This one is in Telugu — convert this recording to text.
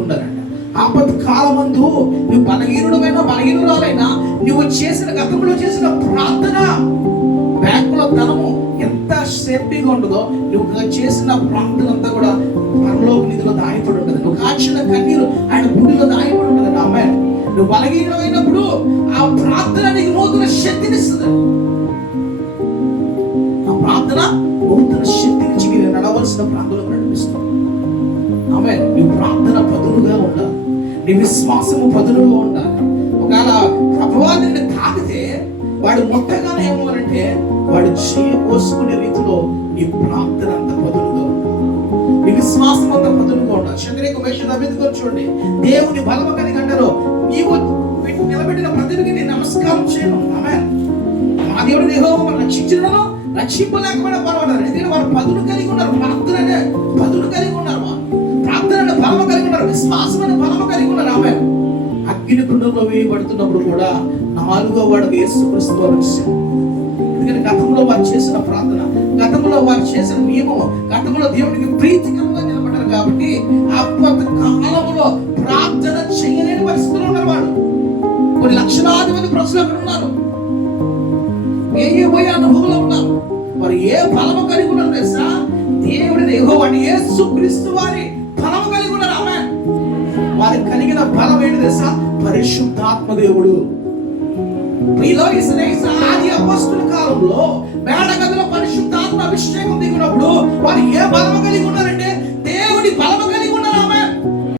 ఉండాలంట. ఆపత్ కాలమందు నువ్వు బలహీనురాలైనా నువ్వు చేసిన గతంలో చేసిన ప్రార్థన, బ్యాంకులో ధనము ఎంత సేఫ్టీగా ఉండదో నువ్వు చేసిన ప్రార్థన అంతా కూడా పరలోక నిధిలో దాగిపడి ఉంటుంది. నువ్వు కాచిన కన్నీరు ఆయన గుడిలో దాగిపడి ఉంటుంది. ఆమె నువ్వు బలహీనమైనప్పుడు ఆ ప్రార్థన నీకు నూతన శక్తిని ఇస్తుంది. ఆ ప్రార్థన నూతన శక్తినిచ్చి నేను నడవలసిన ప్రాంతంలో నడిపిస్తుంది. ఆమె నీ ప్రార్థన పదునుగా ఉండాలి, నీ విశ్వాసము పదునుగా ఉండాలి. ఒకవేళ అపవాదిని తాకితే వాడు మొట్టగానే ఏమోనంటే వాడు చేయకోసుకునే రీతిలో నీ ప్రార్థన అంత పదునుగా ఉండాలి, నీ విశ్వాసం అంత పదునుగా ఉండాలి. శంకరేకు మేష అభివృద్ధి చూడండి, దేవుని బలము కలిగి అంటారు, నీవు నిలబెట్టిన ప్రతినిధికి నేను నమస్కారం చేయను. ఆమె మా దేవుడు యెహోవా రక్షించడను రక్షింపలేకపోయినా పర్వాలేదు, ఎందుకంటే వారు పదును కలిగి ఉన్నారు. ప్రార్థన పదును కలిగి ఉన్నారు, ప్రార్థన బలము కలిగి ఉన్నారు, విశ్వాసమైన బలము కలిగి ఉన్నారు. ఆమె అగ్ని కుండంలో వేయబడుతున్నప్పుడు కూడా 4వ వాడు యేసుక్రీస్తు వారు వచ్చారు. ఎందుకంటే గతంలో వారు చేసిన ప్రార్థన, గతంలో వారు చేసిన నియమం, గతంలో దేవునికి ప్రీతికరంగా నిలబడ్డారు. కాబట్టి అప్పటి కాలంలో ప్రార్థన చేయలేని పరిస్థితుల్లో ఉన్నారు. వాడు కొన్ని లక్షలాది మంది ప్రజలు అక్కడ ఉన్నారు, ఏ పోయే అనుభవంలో ఉన్నారు. వారు ఏ బలము కలిగి ఉన్నారు తెలుసా? దేవుడి యెహోవా యేసుక్రీస్తు వారి బలము కలిగి ఉన్నారు. ఆమె వారికి కలిగిన బలం ఏంటి తెలుసా? పరిశుద్ధాత్మ దేవుడు. ఆది అపొస్తలుల కాలంలో మేడగదిలో పరిశుద్ధాత్మ అభిషేకం దిగినప్పుడు వారు ఏ బలము కలిగి ఉన్నారంటే దేవుడి బలము కలిగి